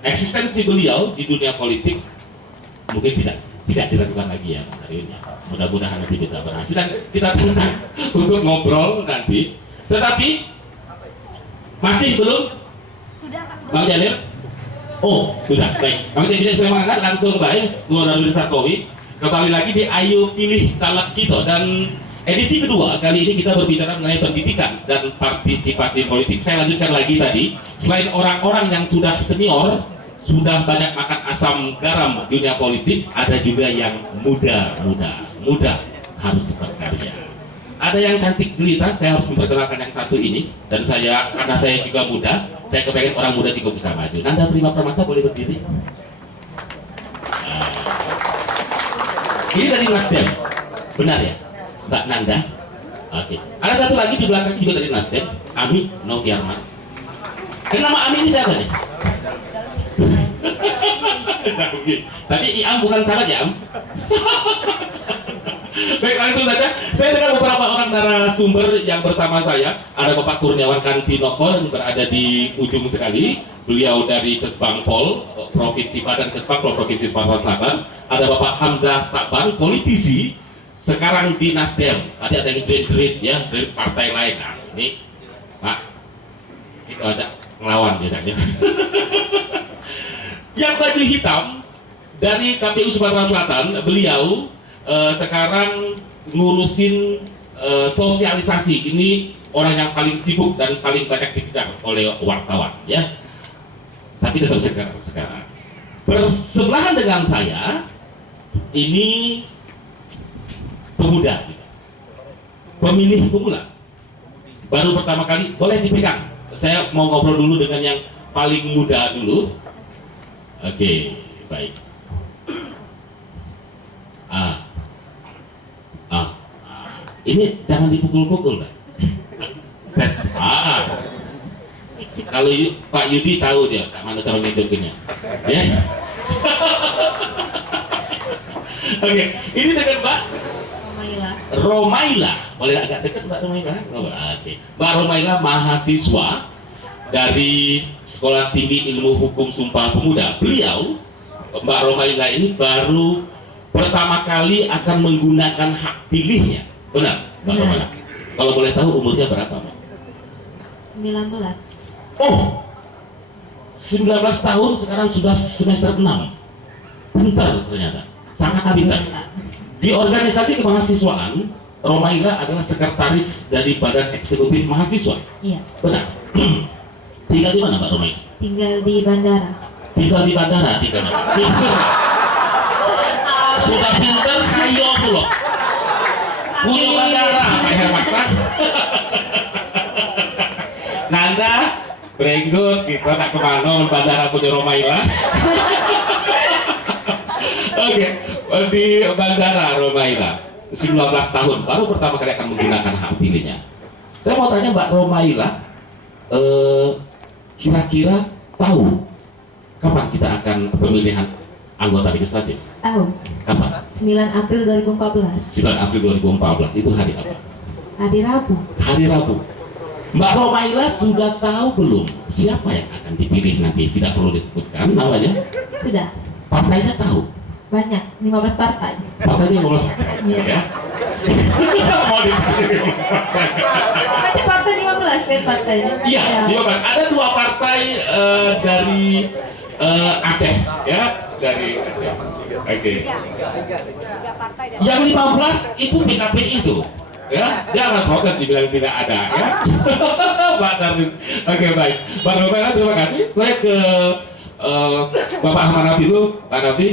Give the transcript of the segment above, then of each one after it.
eksistensi beliau di dunia politik mungkin tidak dilakukan lagi ya Mas Ariun ya. Mudah-mudahan nanti bisa berhasil dan kita tunggu untuk ngobrol nanti. Tetapi masih belum? Sudah, Pak. Bang Jalil? Oh, sudah. Baik. Kami tidak bisa mengangkat langsung baik keluar dari Sarkowi. Kembali lagi di Ayo Pilih Caleg Kita dan edisi kedua kali ini kita berbicara mengenai pendidikan dan partisipasi politik. Saya lanjutkan lagi tadi, selain orang-orang yang sudah senior, sudah banyak makan asam garam dunia politik, ada juga yang muda harus berkarya. Ada yang cantik jelita, saya harus memperkenalkan yang satu ini, dan karena saya juga muda, saya kepengen orang muda juga bisa maju. Nanda Prima Permata boleh berdiri. Nah, ini dari Nasdem, benar ya, Mbak Nanda? Oke. Ada satu lagi di belakang juga dari Nasdem, Ami Noviarman. Nama Ami ini siapa nih? Tadi Iam bukan salah ya, Am? Baik, langsung saja. Saya dengan beberapa orang narasumber yang bersama saya. Ada Bapak Kurniawan Kantinoko yang berada di ujung sekali. Beliau dari Kesbangpol, Provinsi Badan Kesbangpol, Provinsi Sumatera Selatan. Ada Bapak Hamzah Saban, politisi. Sekarang di Nasdem. Tadi ada yang jerit-jerit ya dari partai lain. Nah, ini Pak, itu ada ngelawan biasanya. Yang baju hitam dari KPU Sumatera Selatan, beliau sekarang ngurusin sosialisasi. Ini orang yang paling sibuk dan paling banyak dikejar oleh wartawan, ya. Tapi tetap sekarang. Bersebelahan dengan saya, ini pemuda, pemilih pemula, baru pertama kali. Boleh dipegang. Saya mau ngobrol dulu dengan yang paling muda dulu. Oke, baik. Ini jangan dipukul-pukul, Pak. Tes. Kalau Pak Yudi tahu dia, mana cara ngidupinnya. Ya. Oke, ini dengan Mbak Romaila. Boleh agak dekat Mbak Romaila? Oke. Mbak Romaila mahasiswa dari Sekolah Tinggi Ilmu Hukum Sumpah Pemuda. Beliau, Mbak Romaila ini baru pertama kali akan menggunakan hak pilihnya. Benar, Mbak Romaila? Kalau boleh tahu umurnya berapa, Mbak? 19. Oh, 19 tahun sekarang sudah semester 6. Pintar ternyata, sangat pintar. Di organisasi kemahasiswaan, Romaila adalah sekretaris dari Badan Eksekutif Mahasiswa. Iya. Benar. Tinggal di mana Mbak Romaila? Tinggal di bandara. Tinggal di bandara, tinggalnya. Sudah pintar kayo loh. Punya bandara, Pak Herman. Nanda, berenggut, kita tak kemana bandara punya Romaila. Oke, di bandara Romaila, 19 tahun, baru pertama kali akan menggunakan hak pilihnya. Saya mau tanya Mbak Romaila, kira-kira tahu kapan kita akan pemilihan anggota legislatif? Tahu. Kapan? 9 April 2014. 9 April 2014, itu hari apa? Hari Rabu. Hari Rabu. Mbak Romaila sudah tahu belum siapa yang akan dipilih nanti? Tidak perlu disebutkan namanya. Sudah. Partainya tahu. Banyak, 15 partai. Partainya lolos. Iya. Ya. Mau dipilih. Banyak partai 15 kan partainya. Iya, ada 2 partai dari Aceh, ya, dari Aceh. Oke. Yang 15 itu PKP itu, ya, jangan protes dibilang tidak ada, ya. Pak Darwis. Oke, baik. Bang Romaila, terima kasih. Saya ke Bapak Ahmad Nafi dulu. Pak Nafi,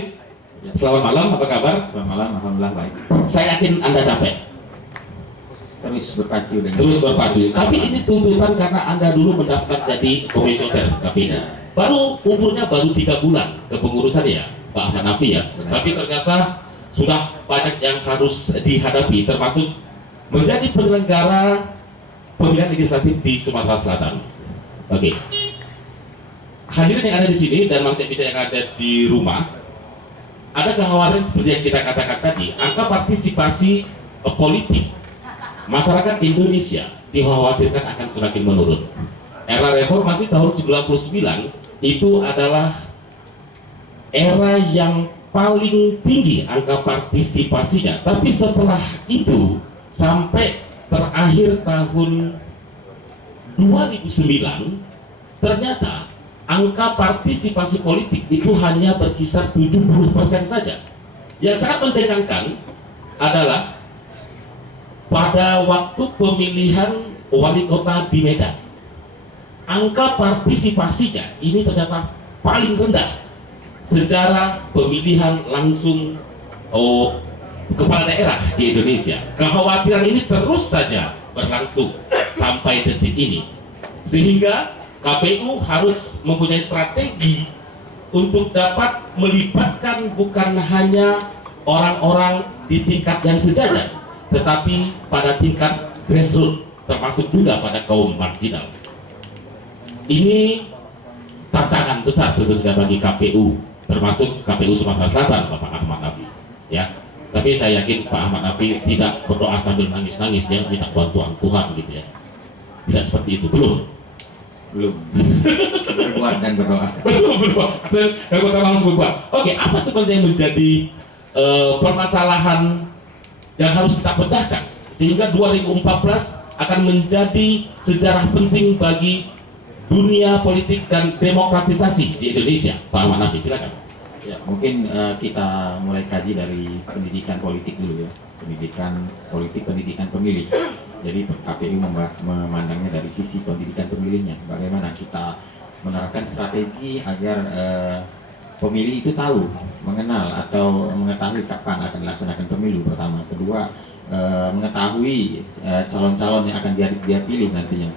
selamat malam, apa kabar? Selamat malam, alhamdulillah baik. Saya yakin Anda capek. Terus berpacu dengan Terus berpacu. Tapi ini tuntutan karena Anda dulu mendaftar jadi komisioner KPK. Baru umurnya baru 3 bulan kepengurusan ya, Pak Ahmad Nafi ya. Benar. Tapi ternyata sudah banyak yang harus dihadapi, termasuk menjadi penyelenggara pemilihan legislatif di Sumatera Selatan. Oke. Hadirin yang ada di sini dan manusia bisa yang ada di rumah, ada kekhawatiran seperti yang kita katakan tadi, angka partisipasi politik masyarakat Indonesia dikhawatirkan akan semakin menurun. Era reformasi tahun 99 itu adalah era yang paling tinggi angka partisipasinya, tapi setelah itu sampai terakhir tahun 2009 ternyata angka partisipasi politik itu hanya berkisar 70% saja. Yang sangat mencengangkan adalah pada waktu pemilihan wali kota di Medan, angka partisipasinya ini ternyata paling rendah secara pemilihan langsung kepala daerah di Indonesia. Kekhawatiran ini terus saja berlangsung sampai detik ini, sehingga KPU harus mempunyai strategi untuk dapat melibatkan bukan hanya orang-orang di tingkat yang sejajar, tetapi pada tingkat grassroots, termasuk juga pada kaum marginal. Ini tantangan besar tentu saja bagi KPU, termasuk KPU Sumatera Selatan, Bapak Ahmad Nafi. Ya, tapi saya yakin Pak Ahmad Nafi tidak berdoa sambil nangis-nangis, ya, minta bantuan Tuhan gitu ya. Tidak seperti itu, belum. Berbuat dan berdoa. Oke, apa sebenarnya yang menjadi permasalahan yang harus kita pecahkan sehingga 2014 akan menjadi sejarah penting bagi dunia politik dan demokratisasi di Indonesia? Pak Ahmad Nafi, silakan. Ya, mungkin kita mulai kaji dari pendidikan politik dulu ya. Pendidikan politik, pendidikan pemilih. Jadi KPU memandangnya dari sisi pendidikan pemilihnya. Bagaimana kita menerapkan strategi agar pemilih itu tahu, mengenal atau mengetahui kapan akan dilaksanakan pemilu pertama. Kedua, mengetahui calon-calon yang akan dia pilih nantinya.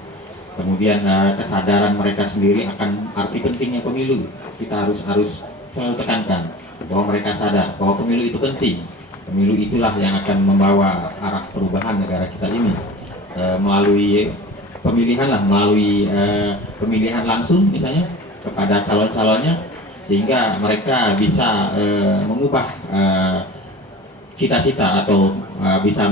Kemudian kesadaran mereka sendiri akan arti pentingnya pemilu. Kita harus selalu tekankan bahwa mereka sadar bahwa pemilu itu penting. Pemilu itulah yang akan membawa arah perubahan negara kita ini melalui pemilihan melalui pemilihan langsung misalnya kepada calon-calonnya, sehingga mereka bisa mengubah cita-cita atau bisa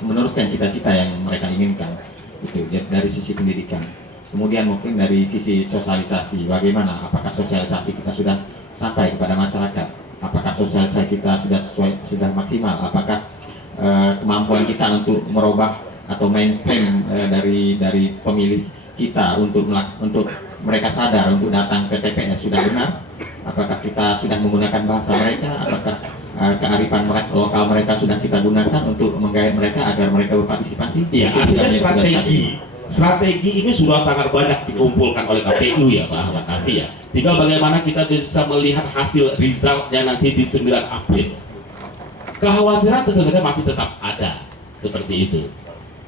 meneruskan cita-cita yang mereka inginkan. Itu dari sisi pendidikan. Kemudian mungkin dari sisi sosialisasi, bagaimana, apakah sosialisasi kita sudah sampai kepada masyarakat, apakah sosialisasi kita sudah maksimal, apakah kemampuan kita untuk merubah atau mainstream dari pemilih kita untuk mereka sadar untuk datang ke TPS sudah benar, apakah kita sudah menggunakan bahasa mereka, apakah kearifan lokal mereka sudah kita gunakan untuk menggait mereka agar mereka berpartisipasi. Ya, artinya strategi ini sudah sangat banyak dikumpulkan oleh KPU ya Pak Ahmad Nafi ya. Tinggal bagaimana kita bisa melihat hasil resultnya nanti di 9 April. Kekhawatiran tentu saja masih tetap ada seperti itu.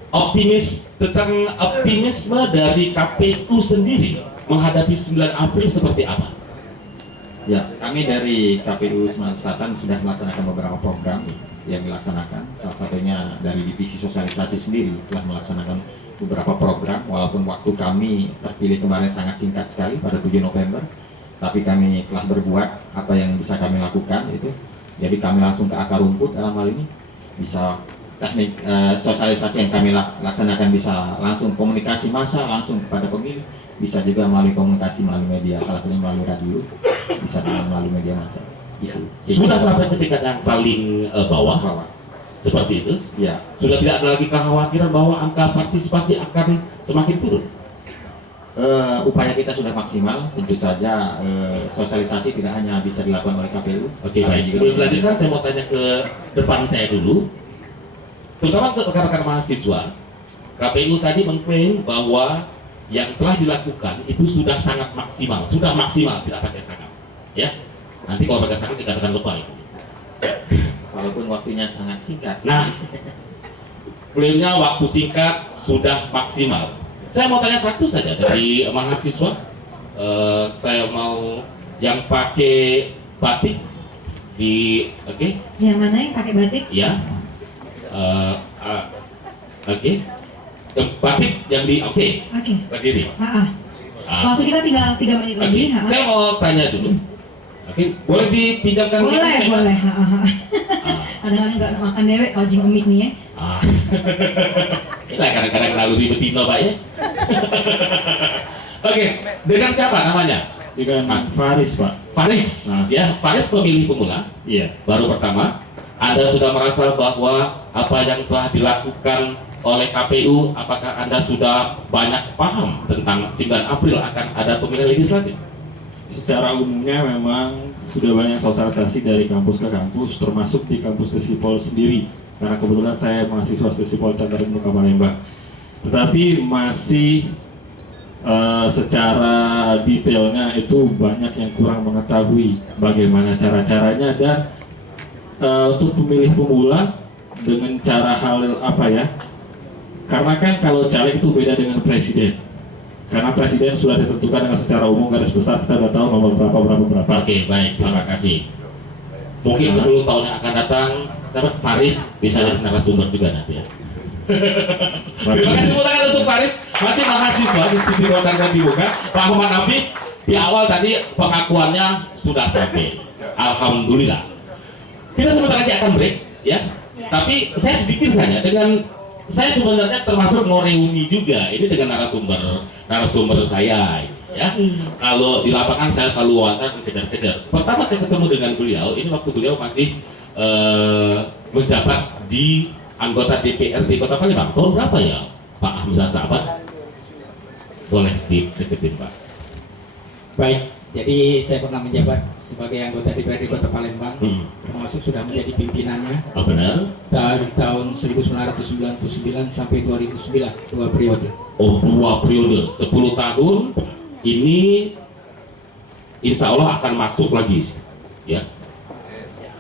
Optimisme dari KPU sendiri menghadapi 9 April seperti apa? Ya, kami dari KPU Sumatera Selatan sudah melaksanakan beberapa program yang dilaksanakan. Salah satunya dari divisi sosialisasi sendiri telah melaksanakan beberapa program, walaupun waktu kami terpilih kemarin sangat singkat sekali pada 7 November, tapi kami telah berbuat apa yang bisa kami lakukan itu. Jadi kami langsung ke akar rumput dalam hal ini, bisa teknik sosialisasi yang kami laksanakan bisa langsung komunikasi massa langsung kepada pemilih, bisa juga melalui komunikasi melalui media, salah satunya melalui radio, bisa juga melalui media massa. Itu. Sudah sampai setingkat yang paling bawah. Seperti itu, ya. Sudah tidak ada lagi kekhawatiran bahwa angka partisipasi akan semakin turun. Upaya kita sudah maksimal, tentu saja sosialisasi tidak hanya bisa dilakukan oleh KPU. Oke, baik. Sebelum dilanjutkan, saya mau tanya ke depan saya dulu, terutama ke rekan-rekan mahasiswa. KPU tadi mengklaim bahwa yang telah dilakukan itu sudah sangat maksimal, tidak pakai sangat, ya. Nanti kalau pakai sangat dikatakan lebay. Walaupun waktunya sangat singkat. Nah, klaimnya waktu singkat sudah maksimal. Saya mau tanya satu saja dari mahasiswa. Saya mau yang pakai batik di, oke? Yang mana yang pakai batik? Ya. Oke. Batik yang di, oke. Berdiri. Waktu kita tinggal 3 menit lagi. Saya mau tanya dulu. Oke, boleh dipinjamkan? Boleh. Kadang-kadang nggak makan dewek kalau jing umik nih ya. Itulah kadang-kadang lalu betina Pak ya. Oke, dengan siapa namanya? Dengan Mas Faris, Pak. Faris, Nah. ya Faris pemilih pemula, Iya. baru pertama. Anda sudah merasa bahwa apa yang telah dilakukan oleh KPU, apakah Anda sudah banyak paham tentang 9 April akan ada pemilihan legislatif? Secara umumnya memang sudah banyak sosialisasi dari kampus ke kampus, termasuk di kampus Tesipol sendiri. Karena kebetulan saya mahasiswa Tesipol Chandra Muka Palembang. Tetapi masih secara detailnya itu banyak yang kurang mengetahui bagaimana cara-caranya, dan untuk pemilih pemula dengan cara hal apa ya? Karena kan kalau caleg itu beda dengan presiden. Karena presiden sudah ditentukan dengan secara umum garis besar, kita sudah tahu nomor berapa. Oke, baik, terima kasih. Mungkin 10 tahun yang akan datang, dapat Faris bisa jadi narasumber juga nanti ya. Terima kasih tepuk tangan untuk Faris, masih mahasiswa di Sisi Kota dan Dibuka. Pak Ahmad Nafi di awal tadi pengakuannya sudah sampai. Alhamdulillah. Kita sebentar lagi akan break ya. Tapi saya sedikit saja dengan saya sebenarnya termasuk mau reuni juga ini dengan narasumber saya ya. Kalau di lapangan saya selalu wawancara dan kejar-kejar. Pertama saya ketemu dengan beliau ini waktu beliau masih menjabat di anggota DPRD Kota Palembang. Tahun berapa ya Pak Hamzah Sahabat? Boleh dideketin Pak. Baik, jadi saya pernah menjabat sebagai anggota DPRD Kota Palembang, termasuk sudah menjadi pimpinannya Oh benar? dari tahun 1999 sampai 2009, 2 periode. Oh 2 periode, 10 tahun ini insya Allah akan masuk lagi ya.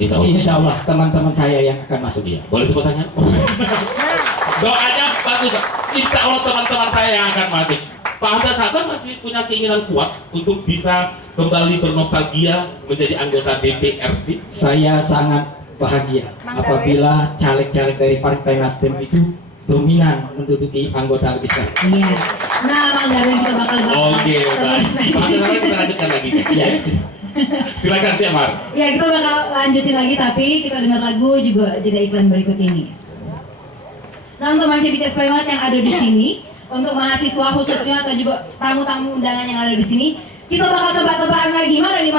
Insya Allah. Insya Allah teman-teman saya yang akan masuk. Iya, boleh tepuk tangan? Doanya bagus. Insya Allah teman-teman saya yang akan masuk. Pak Hamzah Sahabat masih punya keinginan kuat untuk bisa kembali bernostalgia menjadi anggota DPRD. Saya sangat bahagia apabila caleg-caleg dari Partai Nasdem itu dominan menduduki anggota legislatif. Iya. Nah, Bang Darwin kita bakal bahas. Oke, baik. Pak Hamzah Sahabat kita lanjutkan lagi. Ya, Silakan Cik Amar. Ya, kita bakal lanjutin lagi, tapi kita dengar lagu juga jeda iklan berikut ini. Nah, untuk Manca Bicara Sleman yang ada di sini, untuk mahasiswa khususnya atau juga tamu-tamu undangan yang ada di sini, kita bakal tebak-tebakan lagi mana nih Bang